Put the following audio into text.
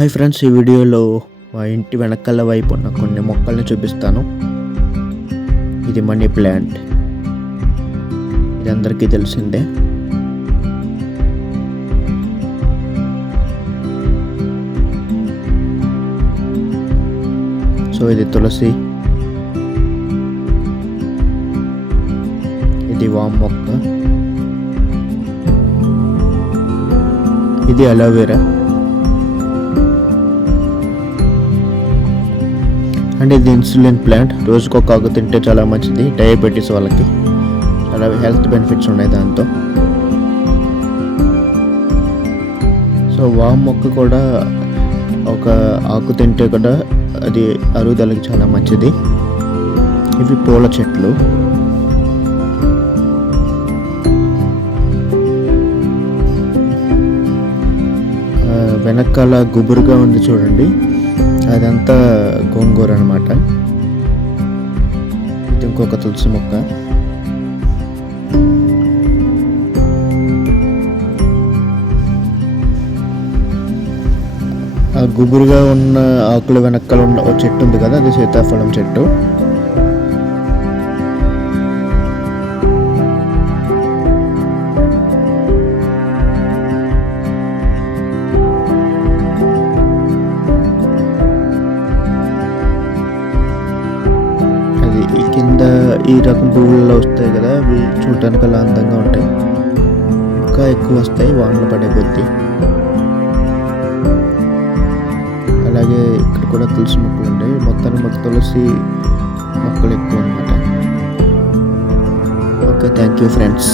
Hi friends ఈ వీడియోలో మా ఇంటి వెనకాల వైపు ఉన్న కొన్ని మొక్కల్ని చూపిస్తాను. ఇది మనీ ప్లాంట్. ఇది అందరికీ తెలిసిందే. సో ఇది తులసి. ఇది వామ్ మొక్క. ఇది అలోవెరా. అండ్ ఇది ఇన్సులిన్ ప్లాంట్. రోజుకు ఒక ఆకు తింటే చాలా మంచిది. డయాబెటీస్ వాళ్ళకి. చాలా హెల్త్ బెనిఫిట్స్ ఉన్నాయి దాంతో. సో వామ్ మొక్క కూడా ఒక ఆకు తింటే కూడా అది అరుగుదలకి చాలా మంచిది. ఇవి పూల చెట్లు. వెనకాల గుబురుగా ఉంది చూడండి. అదంతా గోంగూర అనమాట ఇది ఇంకొక తులసి మొక్క. ఆ గుబురుగా ఉన్న ఆకుల వెనకాల ఉన్న ఒక చెట్టు ఉంది కదా అది సీతాఫలం చెట్టు. కింద ఈ రకం పువ్వులలో వస్తాయి కదా అవి చూడటానికి అలా అందంగా ఉంటాయి. ఇంకా ఎక్కువ వస్తాయి వానలు పడే కొద్దీ. అలాగే ఇక్కడ కూడా తులసి మొక్కలు ఉంటాయి. మొత్తానికి మాకు తులసి మొక్కలు ఎక్కువ అనమాట ఓకే థ్యాంక్ యూ ఫ్రెండ్స్